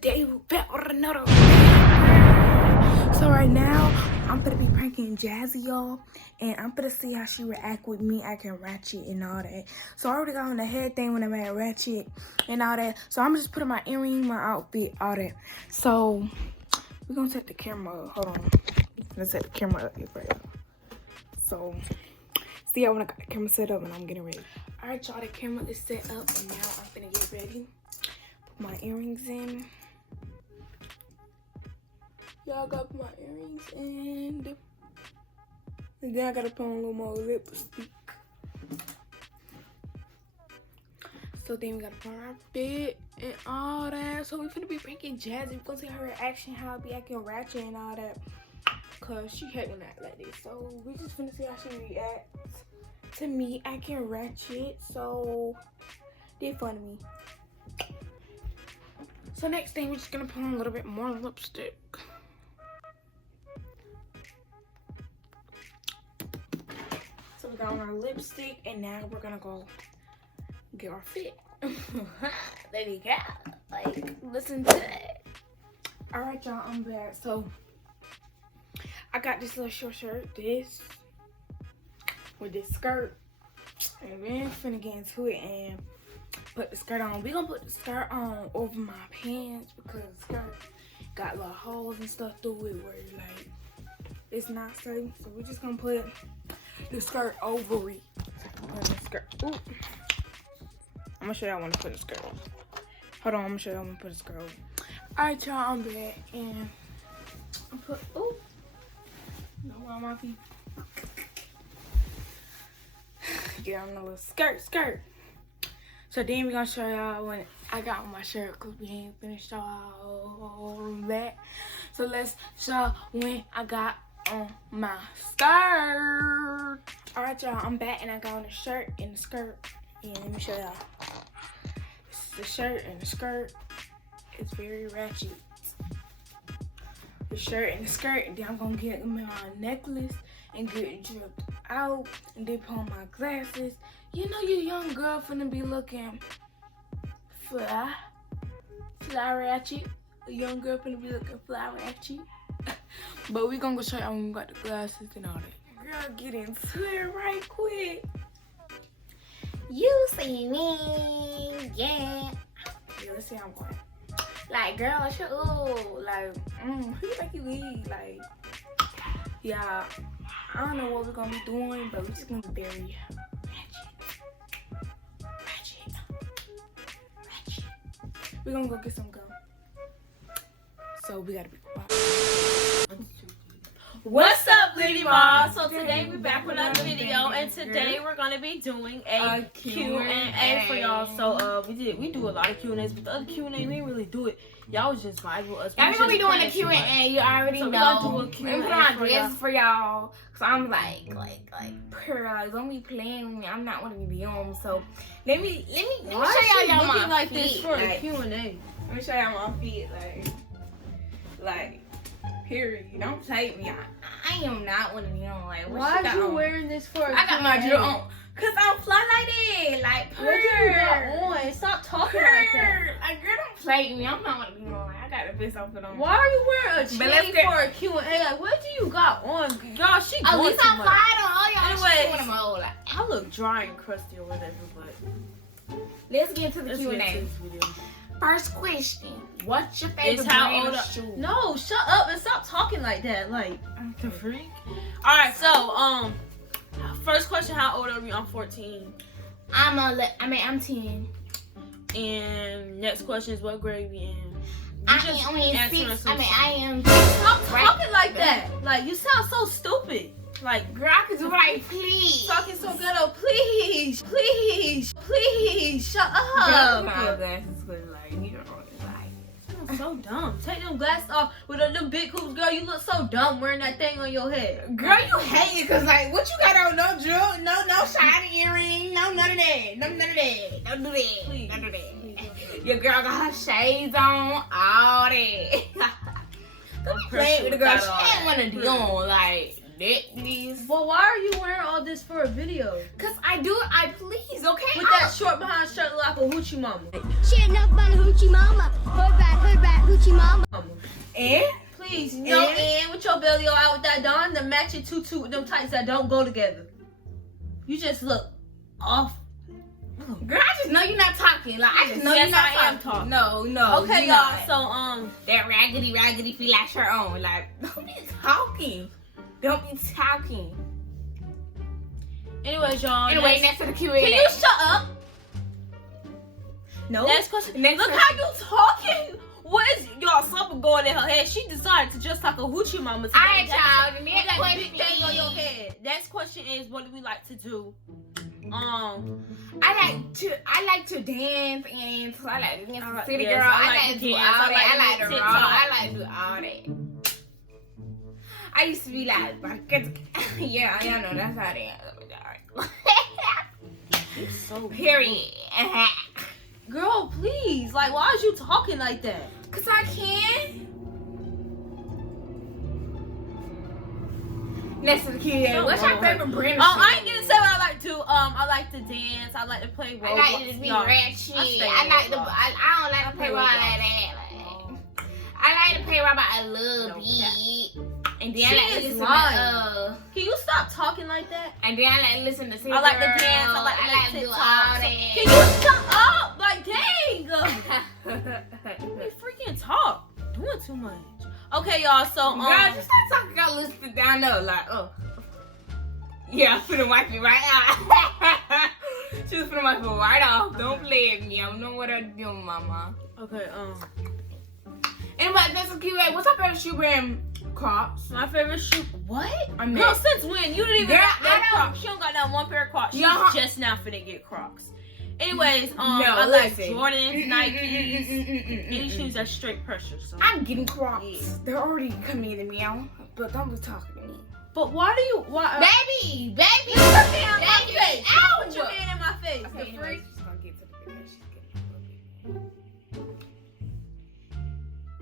today we're back with another. So right now, I'm gonna be pranking Jazzy, y'all, and I'm gonna see how she react with me acting Ratchet and all that. So I already got on the head thing when I'm at Ratchet and all that. So I'm just putting my earring, my outfit, all that. So we're gonna set the camera up. Hold on. Let's set the camera up right now. So see how when I got the camera set up and I'm getting ready. Alright, y'all, the camera is set up and now I'm gonna get ready. Put my earrings in. Y'all gotta put my earrings in. And then I gotta put on a little more lipstick. So then we gotta put on our fit and all that. So we finna be pranking Jazzy. We're gonna see her reaction, how I be acting Ratchet and all that. Cause she hate when I act like this. So we just finna see how she reacts to me acting Ratchet. So they fun to me. So next thing, we're just gonna put on a little bit more lipstick. So we got on our lipstick, and now we're gonna go get our fit. There we go. Like, listen to that. All right, y'all, I'm back. So I got this little short shirt, this with this skirt, and then finna get into it and put the skirt on. We gonna put the skirt on over my pants because the skirt got little holes and stuff through it where like it's not safe. So we're just gonna put the skirt over it. Put the skirt. Ooh. I'm gonna show y'all when to put the skirt on. Hold on, I'm gonna show y'all when to put the skirt over. Alright, y'all, I'm back and I put no on my feet. Get on the little skirt. So then we're gonna show y'all when I got on my shirt because we ain't finished all that. So let's show when I got on my skirt. Alright, y'all, I'm back and I got on the shirt and the skirt. And let me show y'all. This is the shirt and the skirt. It's very ratchet. The shirt and the skirt, and then I'm gonna get my necklace and get it dripped out and then put on my glasses. You know your young girl finna be looking fly ratchet. A young girl finna be looking fly ratchet. But we gonna go show y'all when we got the glasses and all that. Girl, get into it right quick. You see me, yeah. Let's see how I'm going. Like, girl, shut up. Like, who you think you is? Like, yeah, I don't know what we're gonna be doing, but we're just gonna be very ratchet. We're gonna go get some gum. So we gotta be quiet. What's up, Lady Mom? So today we're back with another video, and today we're gonna be doing a Q&A for y'all. So we do a lot of Q&As, but the other Q&A we didn't really do it. Y'all was just vibing with us. Y'all gonna be doing a Q&A. You already know. We're gonna do a Q&A and put on glasses for y'all. So I'm like, don't be playing with me. I'm not one of you young. So let me show y'all my like feet. this for a Q&A. Let me show y'all my feet. Like. Period. Don't take me. I am not one of you. Like, why are you wearing this for? I got my drill on. Cause I'm fly like that. Like, what do you got on? Stop talking like that. Like, girl, don't play me. I'm not one of you. Like, I got a bit something on. Why are you wearing a chain for a Q&A? Like, what do you got on? Y'all, she at least I'm flying on all y'all. Anyway, I look dry and crusty or whatever, but let's get into the Q&A. First question. What's your favorite brand of shoes? No, shut up and stop talking like that. Like, the freak. Alright, so, first question, how old are you? I'm 14. I'm 10. And next question is what grade you in? I am. Stop talking like that. Like, you sound so stupid. Like, girl, I can do right, please. Talking so ghetto, please, shut up. Girl, my glasses look like you don't like. So dumb. Take them glasses off with them big hoops, girl. You look so dumb wearing that thing on your head. Girl, you hate it because like what you got on? No drill, no shiny earring, no none of that, Don't do that. Don't do that. Your girl got her shades on, all that. Don't be playing with the girl. She ain't one of them. Like that, please. Well, why are you wearing all this for a video? Cause I do it, I please, okay? With that short behind shirt like a hoochie mama. She ain't nothing but a hoochie mama. Hood rat, hoochie mama. And? Please, no, and with your belly all out with that Dawn, the matching tutu with them tights that don't go together. You just look off. Girl, I just know you're not talking. Like, I just know you're not talking. No. Okay, y'all, so, that raggedy feel like shirt on. Like, don't be talking. Anyways, y'all. Anyway, next to the Q&A. Can you shut up? No. Next question. Look how you talking. What is y'all something going in her head? She decided to just like a hoochie mama today. Alright, child. The next that question big thing on your head. Next question is, what do we like to do? I like to dance and I like to dance with city girl. Yes, I like to do all that. I like to rock. I like to do all that. I used to be like, yeah, I know that's how they are. You're so Period. Girl, please. Like, why is you talking like that? Cause I can. Next to the Q&A. What's your favorite brand? I ain't gonna say what I like to do. I like to dance. I like to play Roblox. I like to be ratchet. I don't like to play Roblox like that. I like to play Roblox a little bit. And then I like to listen to Can you stop talking like that? And then I like to listen to City I like Girl. to dance. I like to do all that. that. Can you shut up? Like, dang. You freaking talk. Doing too much. Okay, y'all. So, girl, just stop talking. Go listen down there. Like, yeah, I'm finna wipe it right out. She was finna wipe it right off. Don't play with me. I don't know what I'm doing, mama. Okay, Anyway, that's a Q&A. What's your favorite shoe brand? Crocs. my favorite shoe. What? I'm Girl, since when? You didn't even Girl, got no Crocs. She don't got that one pair of Crocs. She's just now finna get Crocs. Anyways, I like Jordans, Nikes, any shoes that's straight pressure. So. I'm getting Crocs. They're already coming to me, but don't be talking to me. But why do you? Baby! Put your hand in my face. Ow! Put your hand in my face. Okay, The anyways, freak. just gonna get to the video. She's getting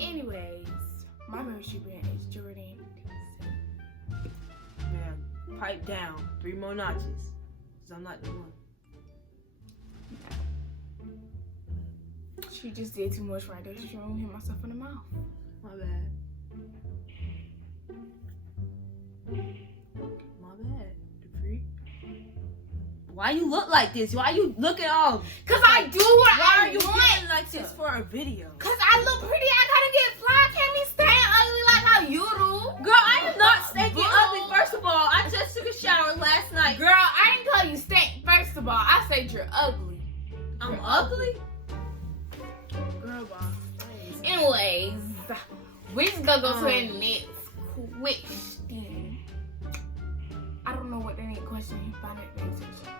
Anyways, my favorite shoe brand is Jordan. Man, pipe down. 3 more notches. Cause I'm not the one. She just did too much right there. She won't hit myself in the mouth. My bad. My bad. The freak. Why you look like this? Why you looking all? Cause I do what Why I are you want. getting like this for a video? Cause I look pretty. I gotta get fly. I can't be staying ugly like how you do. Girl, I am not stinking ugly. First of all, I just took a shower last night. Girl, I didn't call you stink. First of all, I said you're ugly. I'm ugly? Girl, bye. Anyways, we just gonna go to the next question. I don't know what the next question is. Find it next section.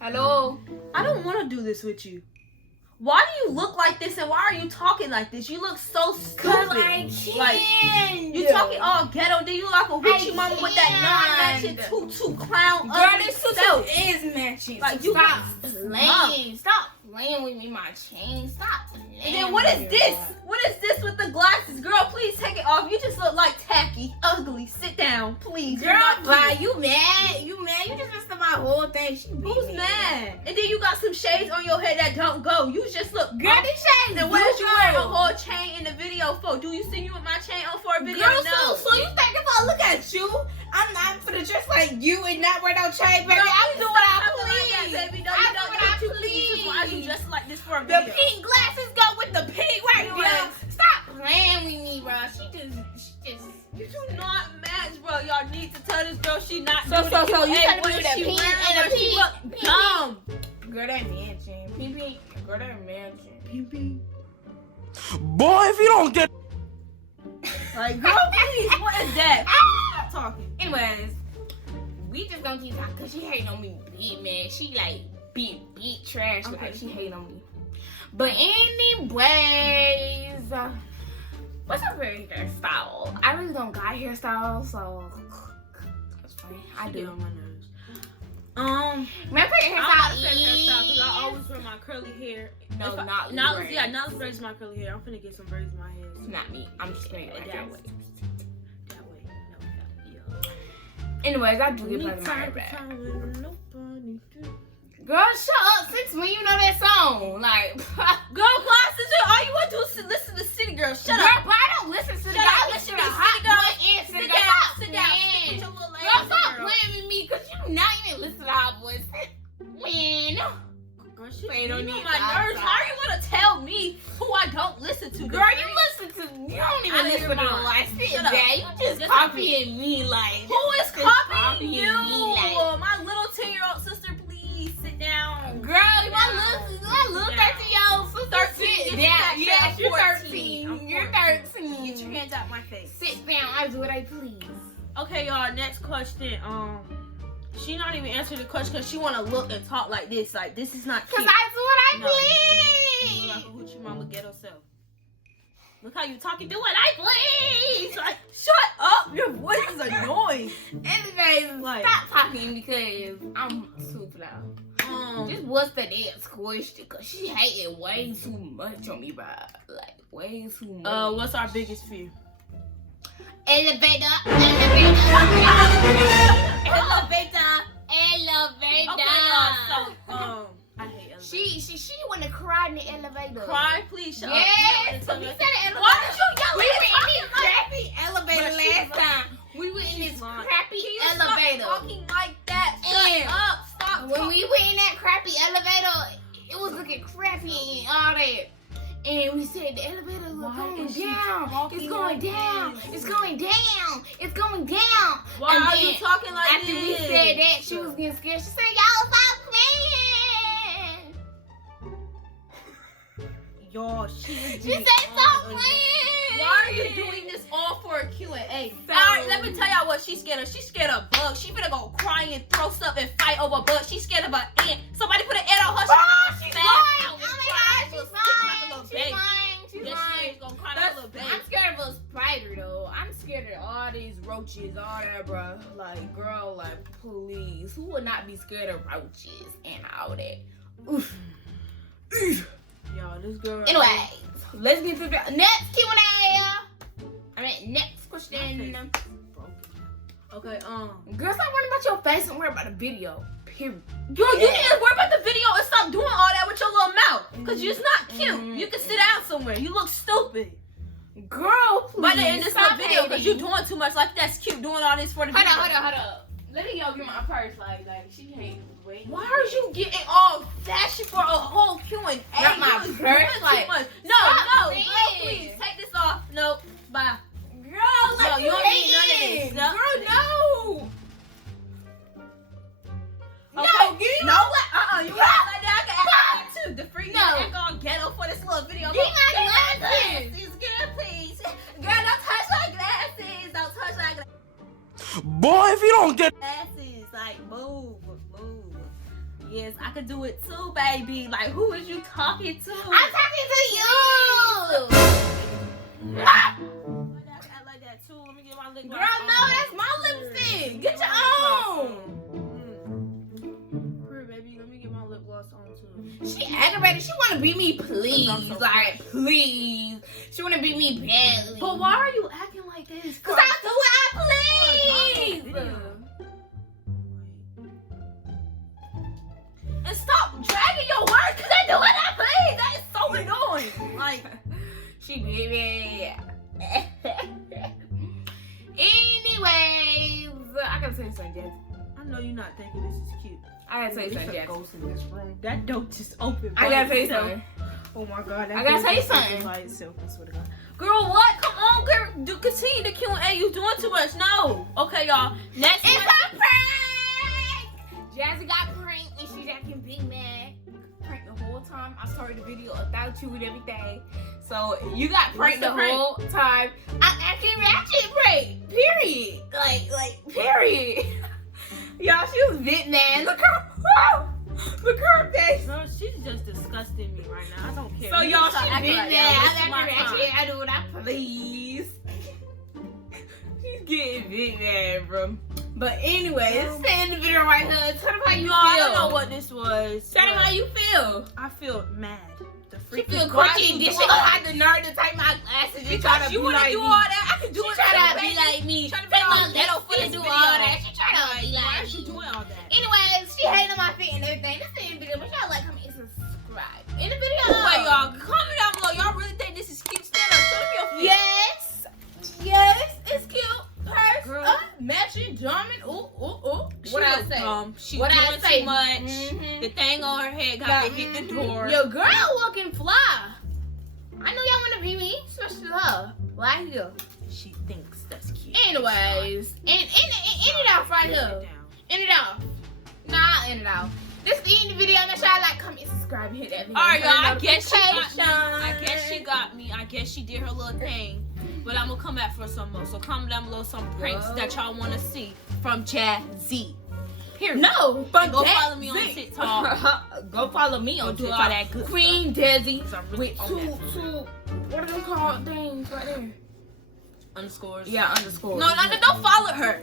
Hello? I don't want to do this with you. Why do you look like this and why are you talking like this? You look so stupid. Cause I can't. Like, you talking all ghetto. Then you like a hoochie mama with that non-matching tutu clown. Girl, this tutu is matching. Like, So you stop look playing. Stop playing with me, my chain. Stop playing. And then what is this? What is this with the glasses? Girl, please take it off. You just look like tacky, ugly. Sit down, please. Girl, bye. You mad? You mad? You just messed up my whole thing. Who's mad? And then you got some shades on your head that don't go. You just look. Girl, these shades. Then what did you wear a whole chain in the video for? Do you see me with my chain on for a video? Girl, No. so you think if I look at you, I'm not finna dress like you and not wear no chain, baby. No, I'm doing what I like please. that, baby. No, I you do don't what get I too pleased. Why are you please. dressed like this for a The video? pink glasses go with the pink right there. Stop playing with me, bro. She just. You do not match, bro. Y'all need to tell this girl she not So, doing you it. trying to Hey, do what is that she pink wearing? and a She pink? look dumb. Girl, that mansion. Pink. Girl, that mansion. Pink. Boy, if you don't get Like, girl, please, what is that? Stop talking. Anyways, we just gonna keep talking because she hating on me big, man. She like beat trash. Okay. Like she hating on me. But anyways, what's your favorite hairstyle? I really don't got hairstyle, so that's funny. I do. On my nose. Man, put your I'm hairstyle about to say hairstyle because I always wear my curly hair. No, not braids. Yeah, not braids my curly hair. I'm finna get some braids in my hair. It's not me. I'm just gonna like that way. That way. No, yeah. Anyways, I do get part of my hair back. Girl, shut up. Since when you know that song? Like, girl, classes, all you want to do is listen to City Girl. Shut girl, up. but I don't listen to the Shut guy. up. Listen Listen to to Hot City Girl. Boy and City Sit Girl. down. Stop Sit down. playing. Sit your little Girl, ass, stop girl. playing with me because you not even listen to Hot Boys. Man, Girl, she Ain't you no know need my to nerves. outside. How are you gonna tell me who I don't listen to? girl, you listen to. You don't even Out of listen your to mind. like sit Shut up. down. You just Just copying me like. Who is Just copying you? me, like. My little 10-year-old sister, please sit down. Girl, my little 13-year-old sister, 13, sit get down. your Yeah, back you're 14. 13. I'm You're 14. 13. Get your hands out my face. Sit down. I do what I please. Okay, y'all. Next question. She not even answered the question because she want to look and talk like this. Like this is not cute. Cause I do what I No. please. You like a hoochie mama ghetto self. Look how you talking. Do what I please. Like, shut up. Your voice is annoying. Anyways, Like- stop talking because I'm super loud. Just what's the next question? Cause she hated way too much on me, bro. Like way too much. What's our biggest fear? Elevator. Okay, y'all. So, I hate elevators. She wanna cry in the elevator. Cry, please. Shut up. Yes. You We know, said the elevator. Why did you yell We at were me? in this crappy elevator But she's last time. We were in this lying. crappy Can you elevator. Stop talking like that. And Shut up. Stop. When we were in that crappy elevator, it was looking crappy and all that. And we said the elevator was Why going is she down. talking It's going like down. this? It's going down. It's going down. Why And are then you talking like after this? we said that, she was getting scared. She said, "Y'all stop playing." Y'all, she is She being said, "Stop un- playing." Why are you doing this all for a Q&A? So- Alright, let me tell y'all what she's scared of. She's scared of bugs. She finna go cry and throw stuff and fight over bugs. She's scared of an ant. Somebody put an ant on her. Oh, she's Mad. lying. Out Oh and my cry God, like a she's little bitch, like a lying. little She's baby. lying. She's Yes, lying. she is gonna cry like a little baby. I'm scared of a spider though. I'm scared of all these roaches, all that, bro. Like, girl, like, please. Who would not be scared of roaches and all that? Oof. Y'all, this girl. Anyway, let's get to the next Q&A. I mean, next question. Okay, Girl, stop worrying about your face and worry about the video. Period. Yo, you need to worry about the video and stop doing all that with your little mouth. Cause you're not cute. You can sit down somewhere. You look stupid. Girl, please. By the end of this stop little video, cause hating. you doing too much. Like that's cute. Doing all this for the video. Hold on. Let me go get my purse. Like she hates wait. Why are you getting all fashion for a whole Q&A? Not my You is purse, doing too like, much. No, stop girl, saying. please take this off. No, bye. Girl, like No, you don't need none of hating. this. No. Girl, no. Okay. No, give me No, what? You act like that. I can act like that too. The free No. ain't gonna ghetto for this little video. Give me my glasses. Girl, please. Girl, don't touch my glasses. Don't touch my Boy, if you don't get glasses. Like, move. Yes, I could do it too, baby. Like, who is you talking to? I'm talking to you. I can act like that too. Let me get my lip Girl, gloss on. no, that's my lipstick. Get your own. Here, baby, let me get my lip gloss on too. She aggravated. She want to beat me, please. I'm so Like, please. She want to beat me badly. But why are you acting like this? Because I do what I please. And stop dragging your words because I do what I please. That is so annoying. Like, She did it. Anyways, I gotta tell you something, Jazzy. I know you're not thinking this is cute. I gotta tell you something, Jazzy. Ghost in this room. That door just opened. I gotta tell you something. Oh my god. That I gotta door tell you just opened something. by itself, I swear to God. Girl, what? Come on, girl. Continue the Q&A. You doing too much. No. Okay, y'all. Next It's one. a prank! Jazzy got pranked and she's acting big mad. Pranked the whole time. I started the video without you and everything. So you got pranked What's the the prank? whole time. I'm acting Ratchet prank. Period. Like, period. Y'all, she was big mad. Look her face. No, she's just disgusting me right now. I don't care. So You y'all, stop she acting big like mad. that. I'm Waste my acting time. Ratchet. I do what I please. She's getting big mad, bro. But anyway, it's the end of the video right here. Tell them how you feel. I don't know what this was. Tell them how you feel. I feel mad. The She freaking feel crunchy. Then she gonna have the nerve to take my glasses and try to be you wanna like do me. all that? I can do it. Try to be like me. Trying to Take be my all little for foot and do all that. She try to be Why like is she me. doing all that? Anyways, she hating on my feet and everything. This is the video. But y'all like, comment, and subscribe. In the video. Wait, y'all, comment down below. Y'all really think this is cute? Stand up, show them your feet. Yes. Yes, it's cute. Purse, Girl. matching, drumming. Ooh, ooh, ooh. She What I look say? dumb. She What I doing say? too much. Mhm. The thing on her head got to hit the door. Your girl looking fly. I know y'all want to be me, especially her. Right here. She thinks that's cute. Anyways, end it off right here. End it off. Nah, I'll end it off. This is the end of the video. Make sure y'all like, comment, subscribe, and hit that video. Alright, y'all. I Turn guess she got me. notifications. I guess she got me. I guess she did her little thing. But I'm gonna come back for some more. So comment down below some pranks that y'all want to see from Jazzy. Period. No, And go follow me on TikTok. Go follow me on Do all TikTok. that good Queen Jazzy Cause I'm really with on two, that. what are them called things right there? Underscores. Yeah, underscore. No, don't follow her.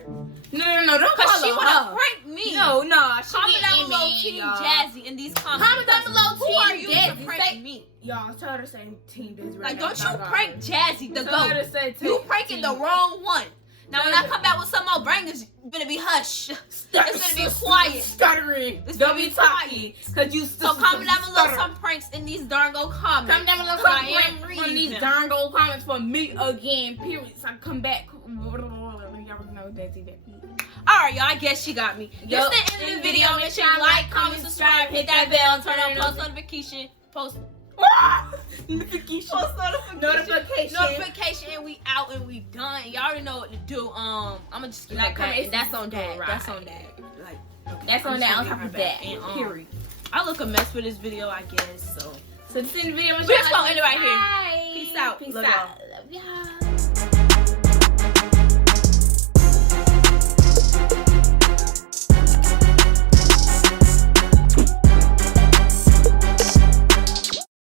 No, don't Cause follow she her. wanna prank me. No, she Comment down getting below me, Team y'all. Jazzy in these comments. Comment down below Who Team are you to Jazzy. prank Say- me? Y'all, tell her to say Team Jazzy. Like, don't you prank Jazzy the Tell her goat. to say You Team- pranking the wrong one. Now when I come back with some more bangers, it's gonna be hush. It's gonna be quiet. Stuttering. It's Don't gonna be be talking. Cause you So comment down below stutter. some pranks in these darn go comments. Comment down below I some am pranks reading from these them. darn gold comments for me again. Period. So I come back. Y'all know Jazzy back. Alright, y'all, I guess she got me. Yup. This is the end of the video. Make sure you like, comment, subscribe, hit that bell, turn on post notification. Notification. Post notification. Notification. And we out and we done. Y'all already know what to do. I'ma just Like, comment, that's on that. subscribe. That's on that. Like, That's on I'm that. just On gonna top give of her that. back. And, Period. I look a mess for this video, I guess. So So this is the video. We just gonna end it right here. Bye. Peace out. Peace Love out. Love y'all.